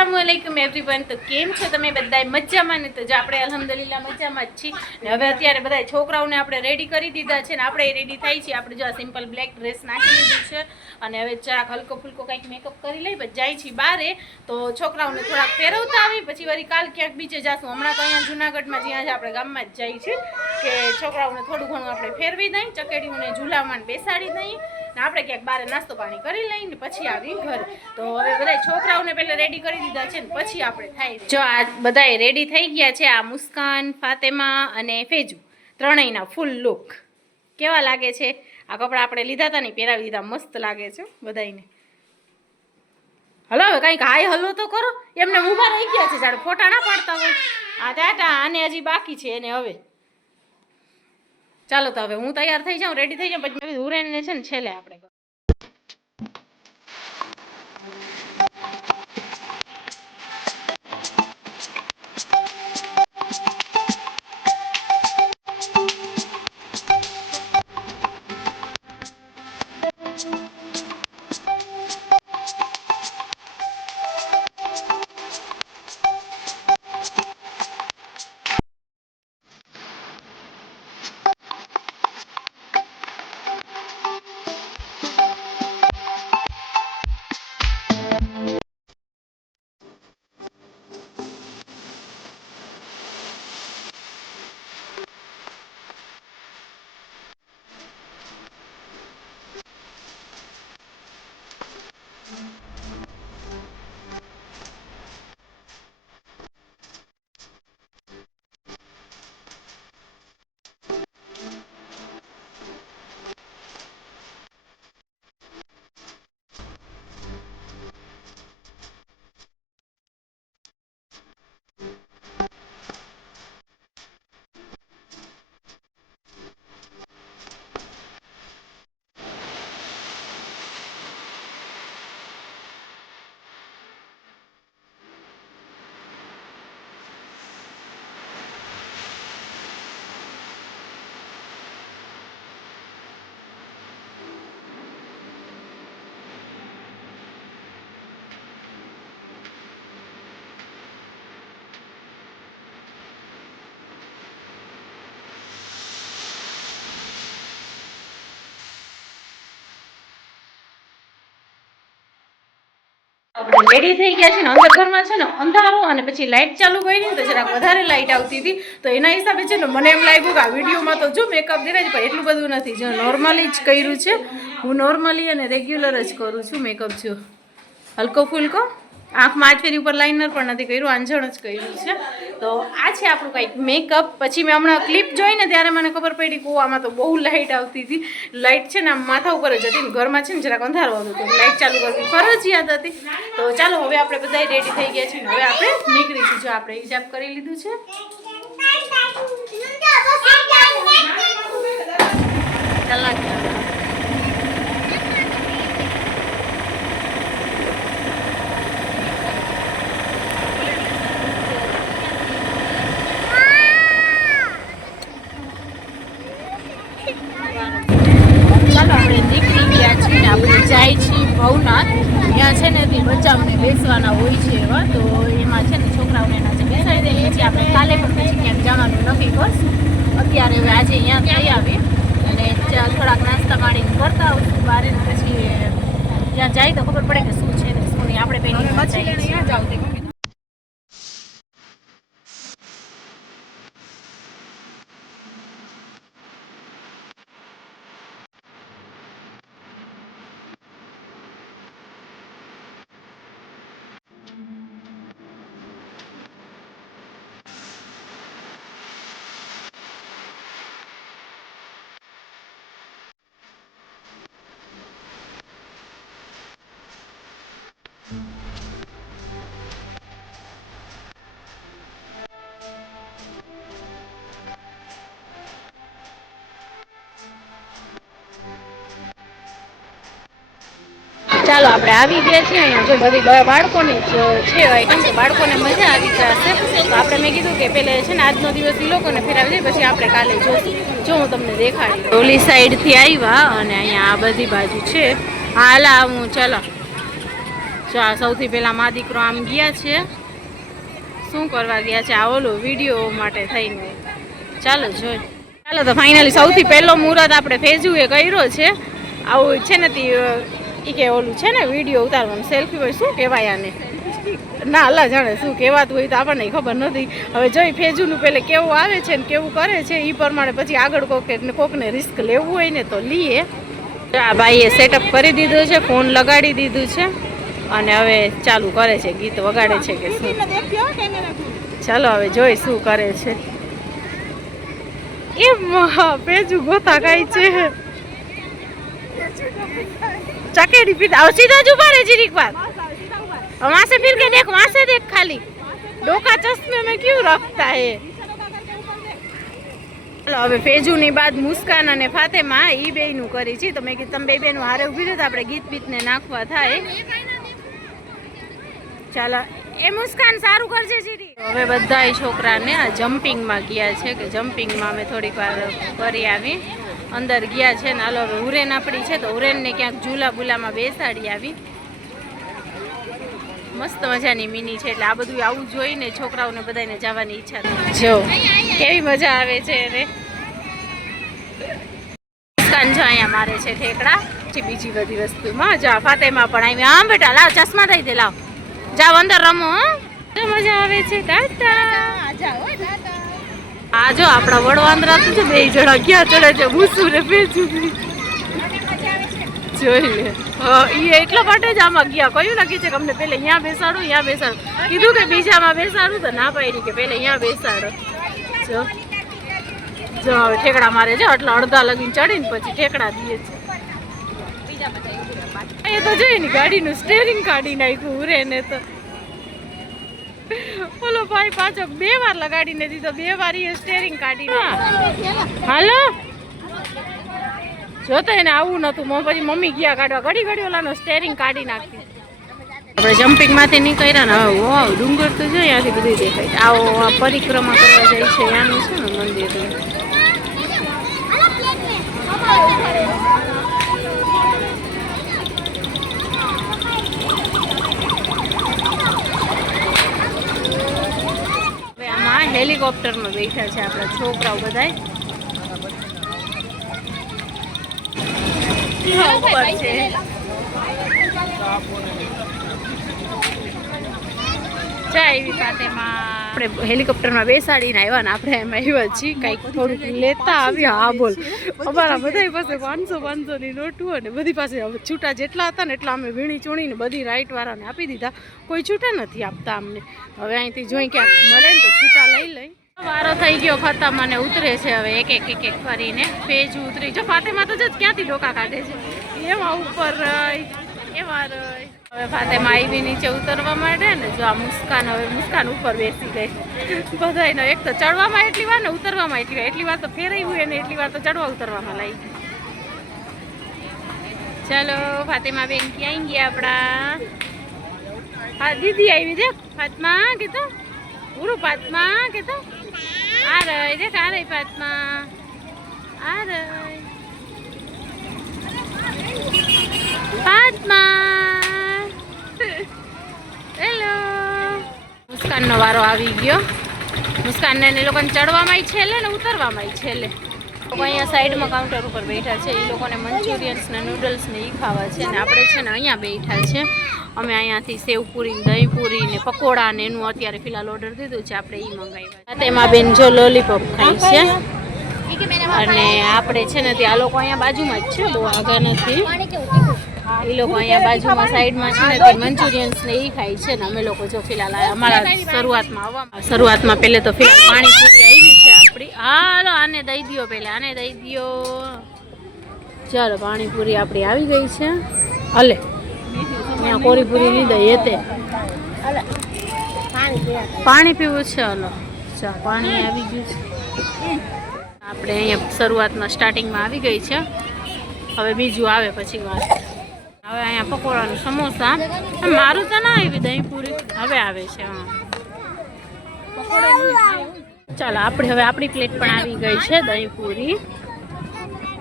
अस्सलामुअलैकुम एवरीवन। तो केम छो तमे बधाय मजामां ने? तो जो આપણે અલ્હમ્દુલિલ્લાહ મજામાં જ છીએ ને હવે અત્યારે બધાય છોકરાઓને આપણે રેડી કરી દીધા છે ને આપણે રેડી થઈ છીએ। આપણે જો આ સિમ્પલ બ્લેક ડ્રેસ નાખી દીધું છે અને હવે જરાક હલકો ફુલકો કંઈક મેકઅપ કરી લઈ પછી જાય છીએ બારે। તો છોકરાઓને થોડાક ફેરવતા આવી પછી વળી કાલ ક્યાંક બીજે જાશું। હમણાં તો અહીંયા જૂનાગઢમાં જ્યાં જ આપણે ગામમાં જ જાય છે કે છોકરાઓને થોડું ઘણું આપણે ફેરવી દઈએ, ચકેડીઓને ઝૂલામાં બેસાડી દઈએ ને આપણે ક્યાંક બારે નાસ્તો પાણી કરી લઈને પછી આવી ઘરે। તો હવે બધા છોકરાઓને પહેલા રેડી કરી દીધા છે ને પછી આપણે થાય। જો આ બધાય રેડી થઈ ગયા છે, આ મુસ્કાન, ફાતેમા અને ફેજુ ત્રણેયના ફૂલ લુક કેવા લાગે છે? આ કપડાં આપણે લીધા હતા ને પહેરાવી દીધા, મસ્ત લાગે છે બધાયને। હલો હવે કંઈક હાય હલો તો કરો, એમને ઊભા રહી ગયા છે જાણે ફોટા ના પાડતા હોય। આ ટાટા આને હજી બાકી છે એને હવે ચાલો। તો હવે હું તૈયાર થઈ જાઉં, રેડી થઈ જાઉં પછી હુરેનને છે ને છેલ્લે આપણે આપણે રેડી થઈ ગયા છે ને અંદર ઘરમાં છે ને અંધારો અને પછી લાઇટ ચાલુ કરી ને તો જરાક વધારે લાઇટ આવતી હતી તો એના હિસાબે છે ને મને એમ લાગ્યું કે આ વિડીયોમાં તો જો મેકઅપ દેખાય છે પણ એટલું બધું નથી, જો નોર્મલી જ કર્યું છે। હું નોર્મલી અને રેગ્યુલર જ કરું છું મેકઅપ, જો હલકો ફુલકો, આંખમાં આજ ફેરી ઉપર લાઇનર પણ નથી કર્યું, આંજણ જ કર્યું છે। તો આ છે આપણું કંઈક મેકઅપ। પછી મેં હમણાં ક્લિપ જોઈને ત્યારે મને ખબર પડી કે આમાં તો બહુ લાઇટ આવતી હતી, લાઇટ છે ને આમ માથા ઉપર જ હતી ને ઘરમાં છે ને જરાક અંધારો આવતો હતો, લાઇટ ચાલુ કરવી ફરજિયાત હતી। તો ચાલો હવે આપણે બધા રેડી થઈ ગયા છીએ, હવે આપણે નીકળીશું। જો આપણે હિજાબ કરી લીધું છે, જાય છે ભવનાથ, ત્યાં છે ને બચ્ચાઓને બેસવાના હોય છે એવા, તો એમાં છે ને છોકરાઓને એના જે બેસાડી દઈએ પછી આપણે કાલે પણ પછી ક્યાંક જવાનું નક્કી કરશું। અત્યારે હવે આજે અહીંયા થઈ આવી અને થોડાક નાસ્તા પાણી કરતા આવશું બહાર, પછી ત્યાં જાય તો ખબર પડે કે શું છે ને શું નહીં। આપણે પહેલી જાવ ચાલો આપણે આવી ગયા છીએ અહીંયા જો બધી બાળકોની જ છે આઈટમ, તો બાળકોને મજા આવી જશે। તો આપણે મેં કીધું કે પહેલે છે ને આજનો દિવસ એ લોકોને ફેરાવી દઈએ પછી આપણે કાલે જોશું। જો હું તમને દેખાડી ઓલી સાઈડથી આવ્યા અને અહીંયા આ બધી બાજુ છે, હાલ આવું ચાલો। જો આ સૌથી પહેલાં મા દીકરો આમ ગયા છે, શું કરવા ગયા છે? આ ઓલો વિડીયો માટે થઈને. ચાલો જોઈ. ચાલો તો ફાઇનલી સૌથી પહેલો મુહૂર્ત આપણે ફેજુએ કર્યો છે. આવું છે ને એ કે ઓલું છે ને વિડીયો ઉતારવાનું, સેલ્ફી હોય, શું કહેવાય આને? ના અલ્લા જાણે શું કહેવાતું હોય તો આપણને ખબર નથી. હવે જોઈ ફેજુનું પહેલે કેવું આવે છે ને કેવું કરે છે એ પ્રમાણે પછી આગળ કોકને રિસ્ક લેવું હોય ને તો લઈએ. આ ભાઈએ સેટઅપ કરી દીધું છે, ફોન લગાડી દીધું છે અને હવે ચાલુ કરે છે, ગીત વગાડે છે કે શું? ચાલો હવે જોઈ શું કરે છે. એ ફેજુ ગોતા કાઈ છે, चकेड़ी फिर आओ सीधा जो बारे जीरिक बात वहाँ से फिर के देख, वहाँ से देख, खाली डोका चश्मे में क्यों रखता है? चलो હવે ફેજુની બાદ મુસ્કાન અને ફાતેમા ઈ બેયનું કરી છે તો મેં કીધું તમે બે બેનું હારે ઊભી રહો તો આપણે ગીત બીતને નાખવા થાય. ચાલો એ મુસ્કાન સારું કરજે જીરી. હવે બધાય છોકરાને આ જમ્પિંગમાં ગયા છે કે જમ્પિંગમાં અમે થોડીક વાર કરી આવી, અંદર ગયા છે ને. હાલો હવે હુરેન આપણી છે તો હુરેનને ક્યાંક ઝૂલા બુલામાં બેસાડી આવી. મસ્ત મજાની મિની છે એટલે આ બધું આવું જોઈને છોકરાઓને બધાને જવાની ઈચ્છા થાય. જો કેવી મજા આવે છે રે. મુસ્કાન જો અહીંયા મારે છે ઠેકડા, બીજી બધી વસ્તુમાં. જો ફાતેમા પણ આવી. હા બેટા લાવ ચશ્મા દઈ દે, લાવ જાવ અંદર રમો. મજા આવે છે. ટાટા. આ જો આપણા વડવાંદરા તો છે, બે જણા ક્યાં ચડે છે, ભૂસું ને ફેજુ જોઈ લે. એ એટલા માટે જ આમાં ગયા. કયું નક્કી છે કે અમને પેલે અહીંયા બેસાડો, અહીંયા બેસાડો. કીધું કે બીજામાં બેસાડું તો ના પાડી કે પેલે અહીંયા બેસાડો. જો જો હવે ઠેકડા મારે છે એટલે અડધા લગીને ચડીને પછી ઠેકડા દઈએ છે. એ તો જોઈ ને ગાડીનું સ્ટેરિંગ કાઢી નાખ્યું ઉરેને તો. બોલો ભાઈ પાછો 2 વાર લગાડીને દીધો, 2 વાર એ સ્ટેરિંગ કાઢી. હાલો જોતો એને આવું નતું, પછી મમ્મી ગયા કાઢવા, ઘડી ઘડી ઓલાનો સ્ટેરિંગ કાઢી નાખ્યું. આપણે જમ્પિંગ માંથી નીકળ્યા ને હવે વાવ ડુંગર તો જો અહીંયાથી બધું દેખાય. આવો પરિક્રમા કરવા જાય છે ત્યાંનું છે ને મંદિર. હવે આમાં હેલિકોપ્ટરમાં બેઠા છે આપણા છોકરાઓ બધાય. આપણે હેલિકોપ્ટરમાં બેસાડીને આવ્યા ને આપણે એમાં આવ્યા છીએ કંઈક થોડુંક લેતા આવ્યા. હા બોલ, અમારા બધા પાસે 500-500ની નોટું અને બધી પાસે છૂટા જેટલા હતા ને એટલા અમે વીણી ચૂણીને બધી રાઈટ વાળાને આપી દીધા. કોઈ છૂટા નથી આપતા અમને. હવે અહીંથી જોઈ ક્યાંક મળે ને તો છૂટા લઈ લઈ. વારો થઈ ગયો ખતમ અને ઉતરે છે હવે એક એક કરીને. ફેજ ઉતરી જો ફાતેમા તો જ ક્યાંથી ડોકા કાઢે છે એમાં ઉપર એમાં રહી. હવે ફાતેમા આવી નીચે ઉતરવા માંડે ને. જો આ મુસ્કાન, હવે મુસ્કાન ઉપર બેસી ગઈ. બધાને એક તો ચડવામાં એટલી વાર ને ઉતરવામાં એટલી વાર તો ફેરાયું હોય ને એટલી વાર તો ચડવા ઉતરવામાં લાગી. ચાલો ફાતેમા બેન ક્યાં ગયા આપણા? હા દીદી આવી દે. ફાતમા કીધું પૂરું, ફાતમા કીધું આ રહી દેખ, આ રહી ફાતમા, આ રહી ફાતમા. હેલો. મુસ્કાનનો વારો આવી ગયો. મુસ્કાનને એ લોકોને ચડવામાં છેલ્લે ને ઉતરવામાં છેલ્લે. લોકો અહીંયા સાઈડમાં કાઉન્ટર ઉપર બેઠા છે. એ લોકોને મંચુરિયન્સ ને નૂડલ્સ ને એ ખાવા છે ને આપણે છે ને અહીંયા બેઠા છે. અમે અહીંયાથી સેવપુરી, દહીંપુરી ને પકોડા ને એનું અત્યારે ફિલહાલ ઓર્ડર દીધું છે, આપણે એ મંગાવ્યા. તેમાં બેન જો લોલીપોપ ખાય છે અને આપણે છે ને ત્યાં લોકો અહીંયા બાજુમાં જ છે, બહુ આગા નથી. એ લોકો અહીંયા બાજુમાં સાઈડમાં છે ને તે મંચુરિયન્સ ને એ ખાય છે ને અમે લોકો જો ફિલહાલ અમારા શરૂઆતમાં પહેલે તો ફિલહાલ પાણીપુરી આવી છે આપણી. હાલો આને દઈ દો, પહેલાં આને દઈ દો. ચાલો પાણીપુરી આપણી આવી ગઈ છે. હલે અહીંયા કોરીપુરી લીધા એ તે પાણી પીવું છે. હલો ચા પાણી આવી ગયું છે. આપણે અહીંયા શરૂઆતમાં સ્ટાર્ટિંગમાં આવી ગઈ છે. હવે બીજું આવે પછી વાત. હવે અહીંયા પકોડાનું સમોસા, મારું તો ના આવી દહીંપુરી હવે આવે છે. હા ચાલો આપણે હવે આપણી પ્લેટ પણ આવી ગઈ છે દહીંપુરી.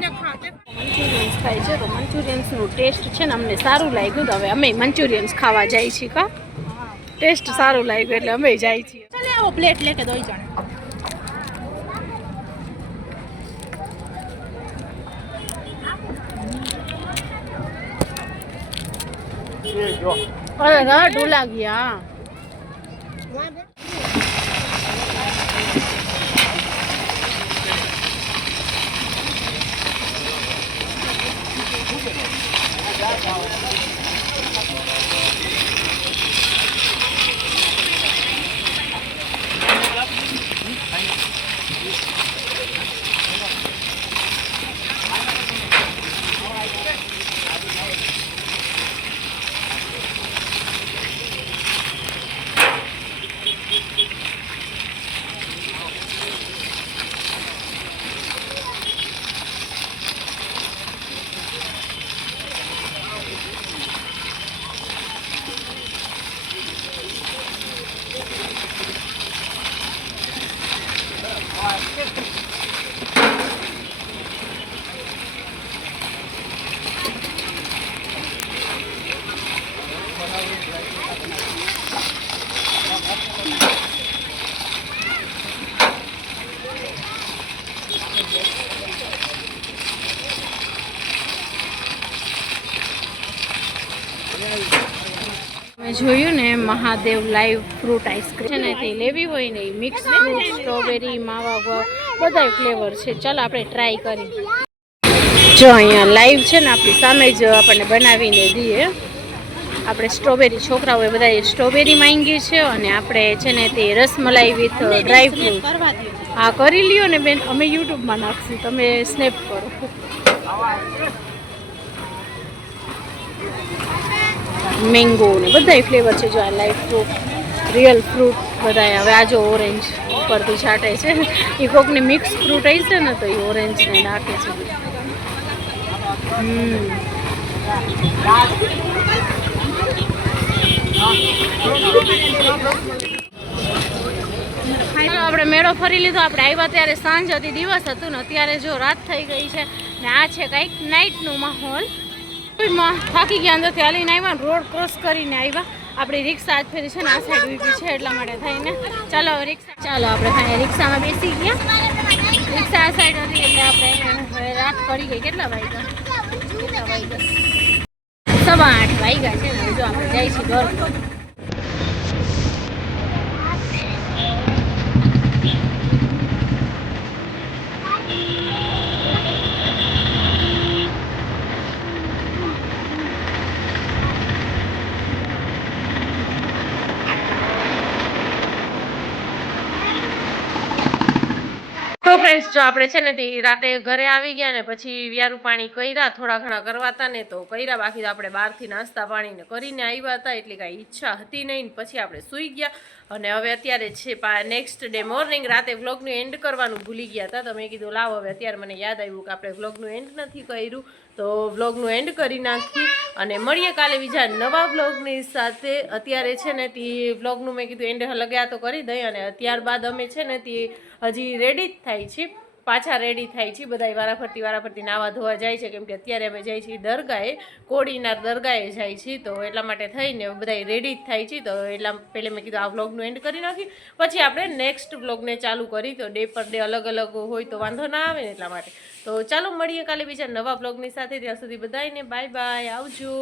મંચુરિયન્સ થાય છે તો મંચુરિયન્સનું ટેસ્ટ છે ને અમને સારું લાગ્યું તો હવે અમે મંચુરિયન્સ ખાવા જાય છીએ કા ટેસ્ટ સારું લાગ્યું એટલે અમે જાય છીએ चले आओ प्लेट लेके 2 जन અરે ઘર ઢોલા ગયા મેં જોયું ને મહાદેવ લાઈવ ફ્રૂટ આઈસ્ક્રીમ છે ને તે લેવી હોય ને મિક્સ ફ્રૂટ સ્ટ્રોબેરી માવા બધા ફ્લેવર છે ચાલો આપણે ટ્રાય કરી જો અહીંયા લાઈવ છે ને આપણી સામે જ આપણને બનાવીને દઈએ આપણે સ્ટ્રોબેરી છોકરાઓએ બધાએ સ્ટ્રોબેરી માંગી છે અને આપણે છે ને તે રસમલાઈ વિથ ડ્રાય ફ્રૂટ હા કરી લ્યો ને બેન અમે યુટ્યુબમાં નાખશું તમે સ્નેપ કરો મેંગો ને બધાય ફ્લેવર છે જો આ લાઈવ ફ્રૂટ રિયલ ફ્રૂટ બધાય હવે આ જો ઓરેન્જ ઉપરથી છાંટે છે એ કોકની મિક્સ ફ્રૂટ આવી છે ને તો એ ઓરેન્જ ને નાખે છે આપણે મેળો ફરી લીધો આપણે આવ્યા ત્યારે સાંજ હતી દિવસ હતું ને અત્યારે જો રાત થઈ ગઈ છે ને આ છે કંઈક નાઇટનું માહોલ થાકી ગયા અંદરથી હાલીને આવ્યા રોડ ક્રોસ કરીને આવ્યા આપણી રિક્ષા આજ ફેરી છે ને આ સાઈડ ઊભી છે એટલા માટે થઈને ચાલો આપણે કાંઈ રિક્ષામાં બેસી ગયા રિક્ષા આ સાઈડ હતી એટલે આપણે હવે રાત પડી ગઈ કેટલા વાગ્યા 8:15 વાગ્યા છે ને જો આપણે જઈએ છીએ ઘર તો ફ્રેન્ડ્સ જો આપણે છે ને તે રાતે ઘરે આવી ગયા ને પછી વ્યારું પાણી કર્યા થોડા ઘણા કરવાતા ને તો કર્યા બાકી તો આપણે બહારથી નાસ્તા પાણીને કરીને આવ્યા હતા એટલે કાંઈ ઈચ્છા હતી નહીં ને પછી આપણે સૂઈ ગયા અને હવે અત્યારે છે નેક્સ્ટ ડે મોર્નિંગ રાતે વ્લોગનું એન્ડ કરવાનું ભૂલી ગયા હતા તો મેં કીધું લાવો હવે અત્યારે મને યાદ આવ્યું કે આપણે વ્લોગનું એન્ડ નથી કર્યું તો વ્લોગનું એન્ડ કરી નાખી અને મળીએ કાલે બીજા નવા વ્લોગની સાથે અત્યારે છે ને તે વ્લોગનું મેં કીધું એન્ડ લગ્યા તો કરી દઈ અને ત્યારબાદ અમે છે ને તે હજી રેડી જ થાય છે પાછા રેડી થાય છે બધા વારાફરતી નાવા ધોવા જાય છે કેમ કે અત્યારે અમે જઈએ છીએ દરગાહે કોડીના દરગાહે જાય છીએ તો એટલા માટે થઈને બધા રેડી જ થાય છે તો એટલા પહેલે મેં કીધું આ વ્લોગનું એન્ડ કરી નાખી પછી આપણે નેક્સ્ટ વ્લોગને ચાલુ કરી તો ડે પર ડે અલગ અલગ હોય તો વાંધો ના આવે ને એટલા માટે તો ચાલો મળીએ કાલે બીજા નવા વ્લોગની સાથે ત્યાં સુધી બધાને બાય બાય આવજો